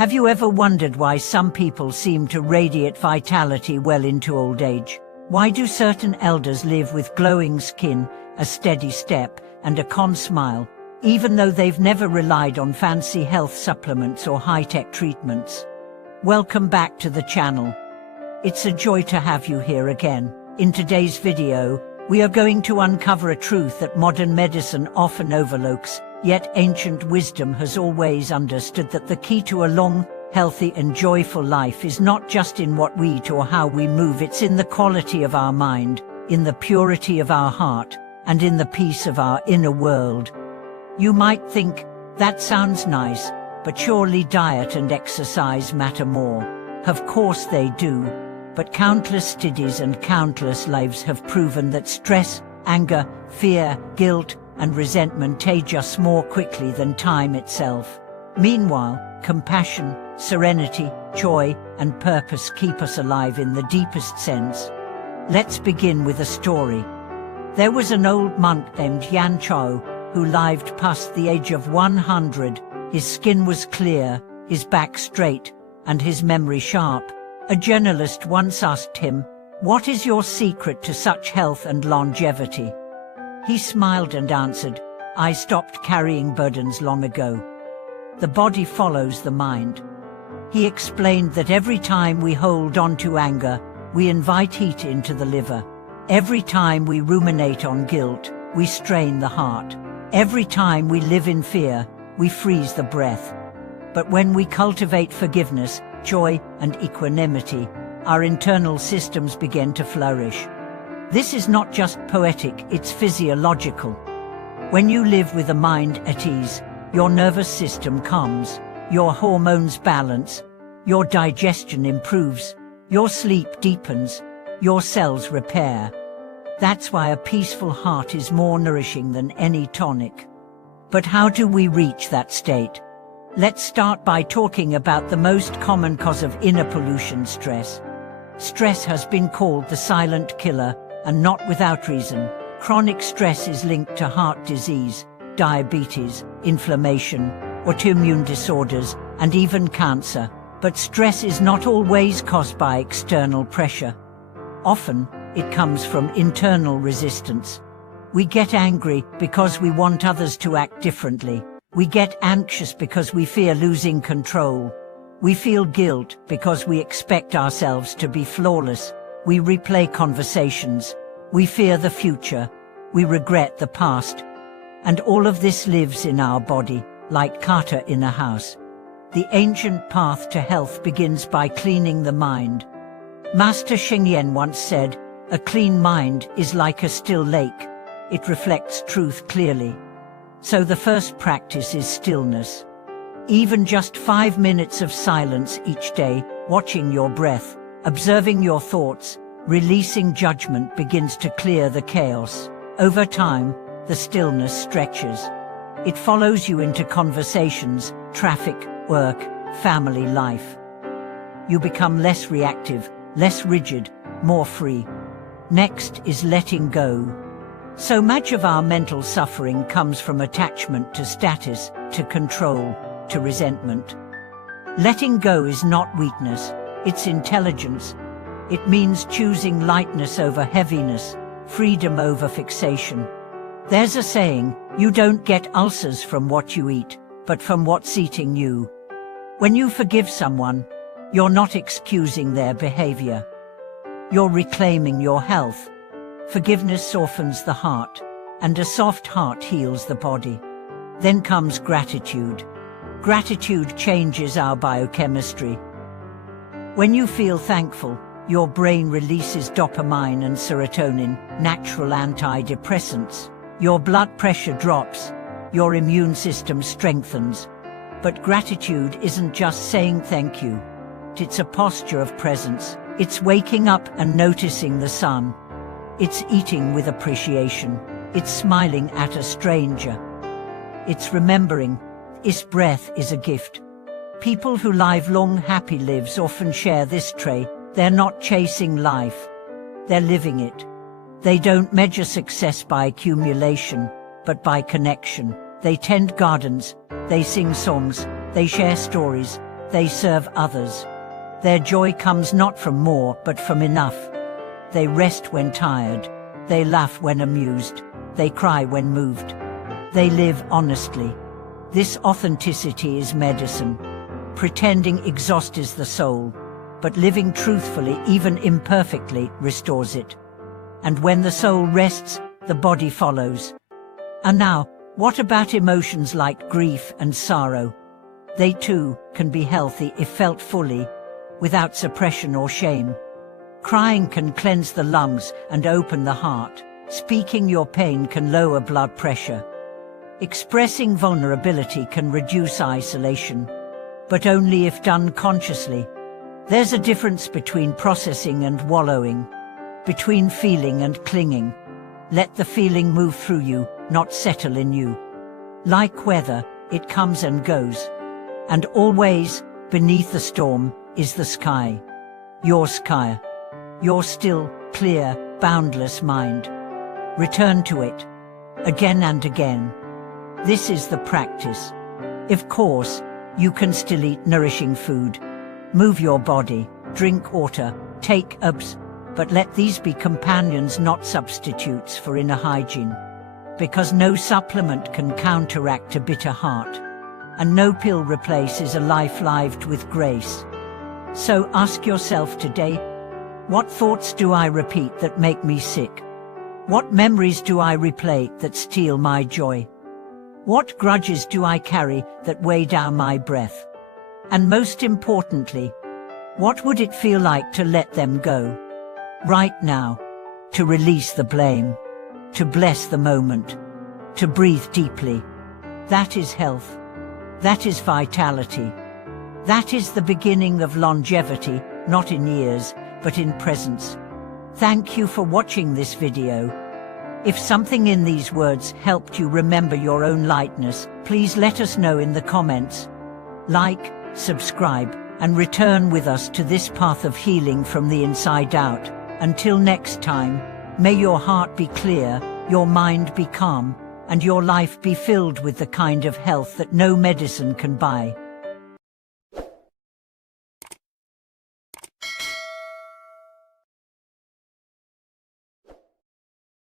Have you ever wondered why some people seem to radiate vitality well into old age? Why do certain elders live with glowing skin, a steady step, and a calm smile, even though they've never relied on fancy health supplements or high-tech treatments? Welcome back to the channel. It's a joy to have you here again. In today's video, we are going to uncover a truth that modern medicine often overlooks, yet ancient wisdom has always understood: that the key to a long, healthy and joyful life is not just in what we eat or how we move. It's in the quality of our mind, in the purity of our heart, and in the peace of our inner world. You might think, that sounds nice, but surely diet and exercise matter more. Of course they do, but countless studies and countless lives have proven that stress, anger, fear, guilt, and resentment age us more quickly than time itself. Meanwhile, compassion, serenity, joy, and purpose keep us alive in the deepest sense. Let's begin with a story. There was an old monk named Yan Chao who lived past the age of 100. His skin was clear, his back straight, and his memory sharp. A journalist once asked him, "What is your secret to such health and longevity?" He smiled and answered, "I stopped carrying burdens long ago." The body follows the mind. He explained that every time we hold on to anger, we invite heat into the liver. Every time we ruminate on guilt, we strain the heart. Every time we live in fear, we freeze the breath. But when we cultivate forgiveness, joy, and equanimity, our internal systems begin to flourish. This is not just poetic, it's physiological. When you live with a mind at ease, your nervous system calms, your hormones balance, your digestion improves, your sleep deepens, your cells repair. That's why a peaceful heart is more nourishing than any tonic. But how do we reach that state? Let's start by talking about the most common cause of inner pollution: stress. Stress has been called the silent killer, and not without reason. Chronic stress is linked to heart disease, diabetes, inflammation, autoimmune disorders, and even cancer. But stress is not always caused by external pressure. Often, it comes from internal resistance. We get angry because we want others to act differently. We get anxious because we fear losing control. We feel guilt because we expect ourselves to be flawless. We replay conversations. We fear the future. We regret the past. And all of this lives in our body, like clutter in a house. The ancient path to health begins by cleaning the mind. Master Sheng Yen once said, "A clean mind is like a still lake. It reflects truth clearly." So the first practice is stillness. Even just 5 minutes of silence each day, watching your breath, observing your thoughts, releasing judgment begins to clear the chaos. Over time, the stillness stretches. It follows you into conversations, traffic, work, family life. You become less reactive, less rigid, more free. Next is letting go. So much of our mental suffering comes from attachment to status, to control, to resentment. Letting go is not weakness, it's intelligence. It means choosing lightness over heaviness, freedom over fixation. There's a saying, you don't get ulcers from what you eat, but from what's eating you. When you forgive someone, you're not excusing their behavior. You're reclaiming your health. Forgiveness softens the heart, and a soft heart heals the body. Then comes gratitude. Gratitude changes our biochemistry. When you feel thankful, your brain releases dopamine and serotonin, natural antidepressants. Your blood pressure drops, your immune system strengthens. But gratitude isn't just saying thank you. It's a posture of presence. It's waking up and noticing the sun. It's eating with appreciation. It's smiling at a stranger. It's remembering, this breath is a gift. People who live long, happy lives often share this trait. They're not chasing life. They're living it. They don't measure success by accumulation, but by connection. They tend gardens, they sing songs, they share stories, They serve others. Their joy comes not from more, but from enough. They rest when tired. They laugh when amused. They cry when moved. They live honestly. This authenticity is medicine. Pretending exhausts the soul, but living truthfully, even imperfectly, restores it. And when the soul rests, the body follows. And now, what about emotions like grief and sorrow? They too can be healthy if felt fully, without suppression or shame. Crying can cleanse the lungs and open the heart. Speaking your pain can lower blood pressure. Expressing vulnerability can reduce isolation, but only if done consciously. There's a difference between processing and wallowing, between feeling and clinging. Let the feeling move through you, not settle in you. Like weather, it comes and goes. And always, beneath the storm, is the sky. Your sky. Your still, clear, boundless mind. Return to it, again and again. This is the practice. Of course, you can still eat nourishing food. Move your body, drink water, take herbs, but let these be companions, not substitutes for inner hygiene. Because no supplement can counteract a bitter heart, and no pill replaces a life lived with grace. So ask yourself today, what thoughts do I repeat that make me sick? What memories do I replay that steal my joy? What grudges do I carry that weigh down my breath? And most importantly, what would it feel like to let them go? Right now, to release the blame, to bless the moment, to breathe deeply. That is health. That is vitality. That is the beginning of longevity, not in years, but in presence. Thank you for watching this video. If something in these words helped you remember your own lightness, please let us know in the comments. Like, subscribe, and return with us to this path of healing from the inside out. Until next time, may your heart be clear, your mind be calm, and your life be filled with the kind of health that no medicine can buy.